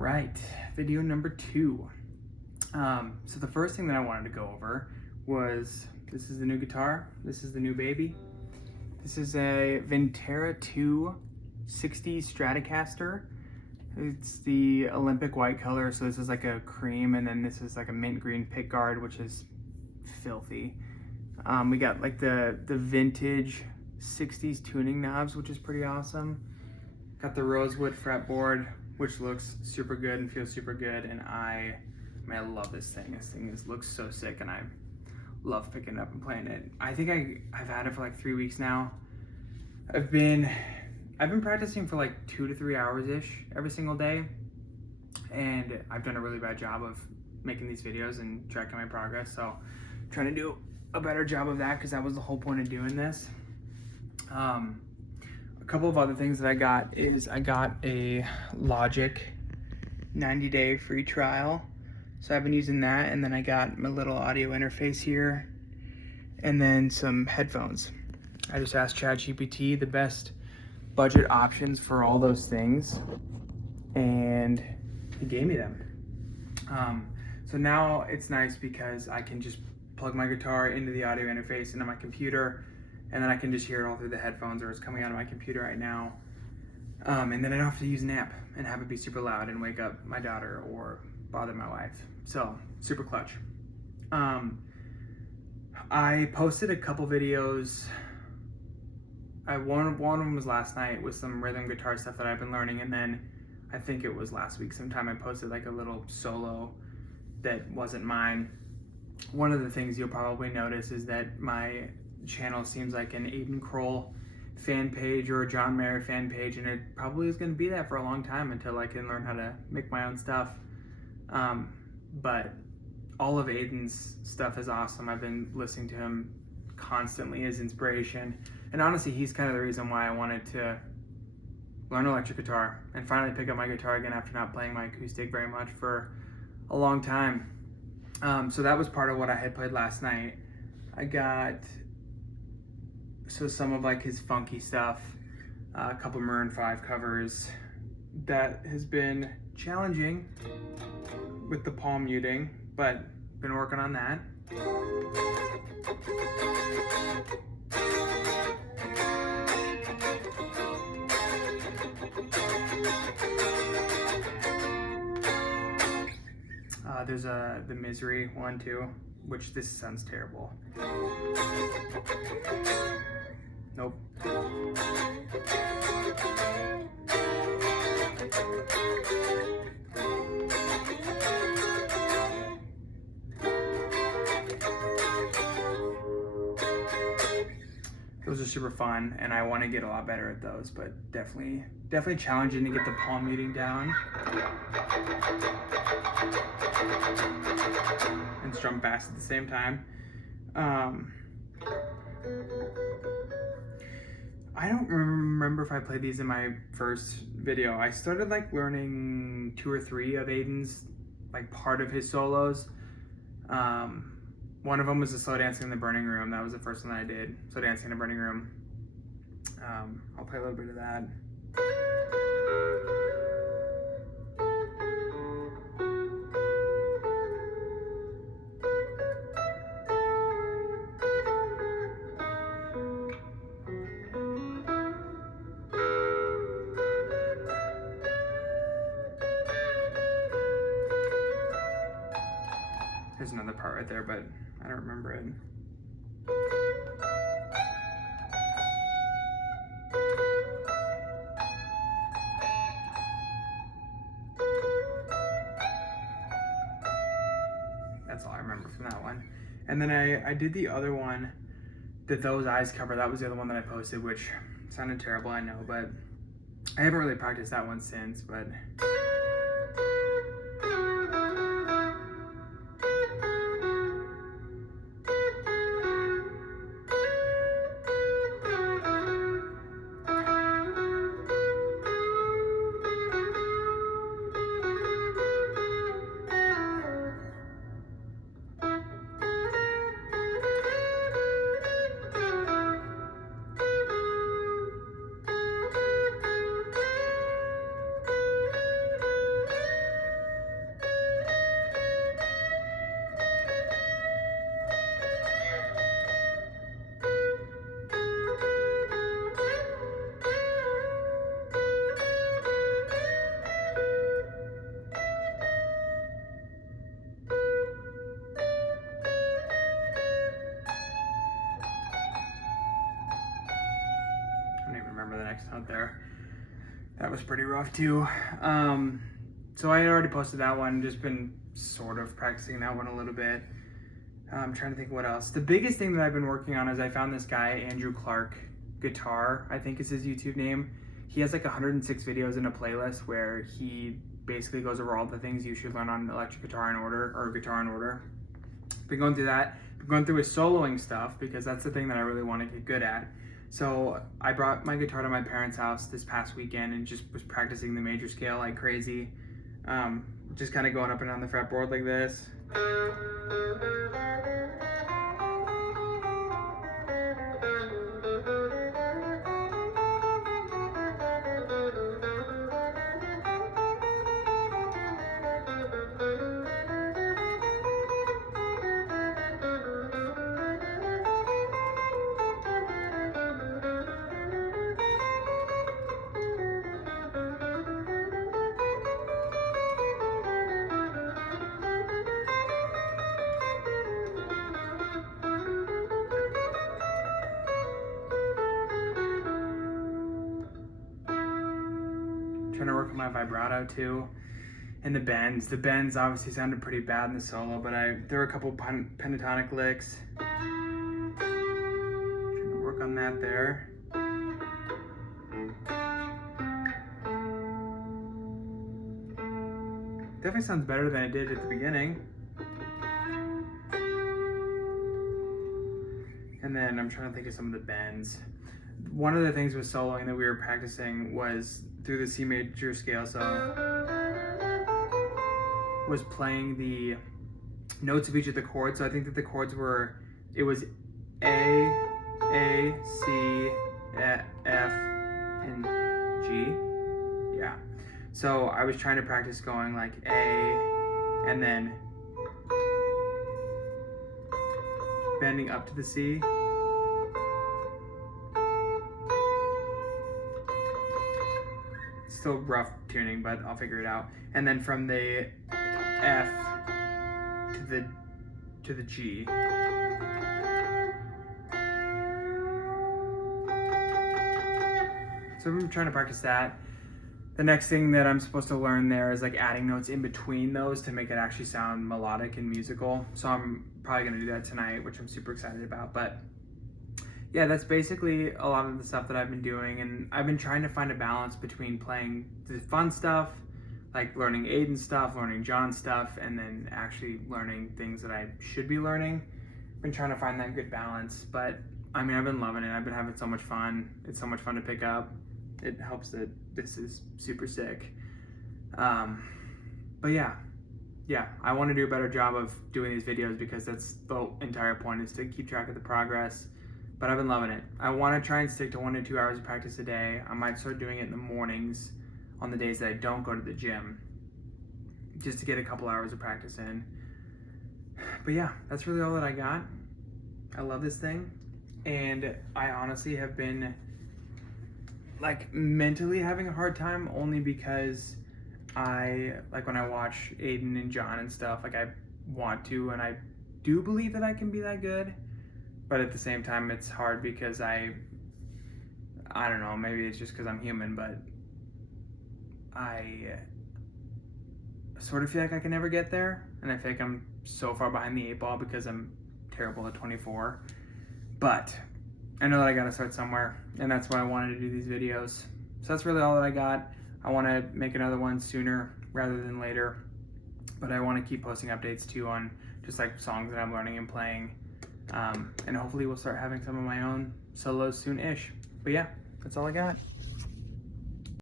right, video number 2. So the first thing that I wanted to go over was, this is the new guitar, this is the new baby. This is a Vintera 260 Stratocaster. It's the Olympic white color, so this is like a cream, and then this is like a mint green pickguard, which is filthy. We got like the vintage 60s tuning knobs, which is pretty awesome. Got the rosewood fretboard, which looks super good and feels super good, and I love this thing. This thing looks so sick, and I love picking it up and playing it. I think I've had it for like 3 weeks now. I've been practicing for like 2 to 3 hours-ish every single day, and I've done a really bad job of making these videos and tracking my progress, so I'm trying to do a better job of that, because that was the whole point of doing this. A couple of other things that I got is I got a Logic 90-day free trial, so I've been using that, and then I got my little audio interface here, and then some headphones. I just asked ChatGPT the best budget options for all those things, and he gave me them. So now it's nice because I can just plug my guitar into the audio interface into my computer, and then I can just hear it all through the headphones, or it's coming out of my computer right now. And then I don't have to use an amp and have it be super loud and wake up my daughter or bother my wife. So super clutch. I posted a couple videos. One of them was last night with some rhythm guitar stuff that I've been learning, and then I think it was last week sometime I posted like a little solo that wasn't mine. One of the things you'll probably notice is that my channel seems like an Aiden Kroll fan page or a John Mayer fan page, and it probably is going to be that for a long time until I can learn how to make my own stuff. But all of Aiden's stuff is awesome. I've been listening to him constantly as inspiration, and honestly he's kind of the reason why I wanted to learn electric guitar and finally pick up my guitar again after not playing my acoustic very much for a long time. So that was part of what I had played last night. I got some of like his funky stuff, a couple Maroon 5 covers. That has been challenging with the palm muting, but been working on that. There's the Misery one too, which this sounds terrible. Nope. Those are super fun, and I want to get a lot better at those, but definitely challenging to get the palm muting down and strum fast at the same time. I don't remember if I played these in my first video. I started like learning 2 or 3 of Aiden's, like part of his solos. One of them was the Slow Dancing in the Burning Room. That was the first one that I did, Slow Dancing in the Burning Room. I'll play a little bit of that. There's another part right there, but I don't remember it. That's all I remember from that one. And then I did the other one, Those Eyes cover. That was the other one that I posted, which sounded terrible, I know, but I haven't really practiced that one since, but out there. That was pretty rough too. So I had already posted that one, just been sort of practicing that one a little bit. I'm trying to think what else. The biggest thing that I've been working on is I found this guy, Andrew Clark Guitar, I think is his YouTube name. He has like 106 videos in a playlist where he basically goes over all the things you should learn on electric guitar in order, or guitar in order. Been going through that. Been going through his soloing stuff because that's the thing that I really want to get good at. So I brought my guitar to my parents' house this past weekend and just was practicing the major scale like crazy. Just kind of going up and down the fretboard like this. Trying to work on my vibrato too, and the bends. The bends obviously sounded pretty bad in the solo, but there were a couple pentatonic licks. Trying to work on that there. Definitely sounds better than it did at the beginning. And then I'm trying to think of some of the bends. One of the things with soloing that we were practicing was through the C major scale, so was playing the notes of each of the chords. So I think that the chords were, it was A, C, F, and G. Yeah. So I was trying to practice going like A, and then bending up to the C. Still rough tuning, but I'll figure it out. And then from the F to the G. So we're trying to practice that. The next thing that I'm supposed to learn there is like adding notes in between those to make it actually sound melodic and musical. So I'm probably gonna do that tonight, which I'm super excited about. But yeah, that's basically a lot of the stuff that I've been doing, and I've been trying to find a balance between playing the fun stuff, like learning Aiden stuff, learning John stuff, and then actually learning things that I should be learning. I've been trying to find that good balance, but I mean, I've been loving it. I've been having so much fun. It's so much fun to pick up. It helps that this is super sick. But yeah, I want to do a better job of doing these videos because that's the entire point, is to keep track of the progress. But I've been loving it. I want to try and stick to 1 to 2 hours of practice a day. I might start doing it in the mornings on the days that I don't go to the gym, just to get a couple hours of practice in. But yeah, that's really all that I got. I love this thing, and I honestly have been like mentally having a hard time, only because I, like when I watch Aiden and John and stuff, like I want to, and I do believe that I can be that good. But at the same time, it's hard because I don't know, maybe it's just because I'm human, but I sort of feel like I can never get there. And I feel like I'm so far behind the 8 ball because I'm terrible at 24. But I know that I gotta start somewhere, and that's why I wanted to do these videos. So that's really all that I got. I wanna make another one sooner rather than later. But I wanna keep posting updates too on just like songs that I'm learning and playing. And hopefully we'll start having some of my own solos soon-ish. But yeah, that's all I got.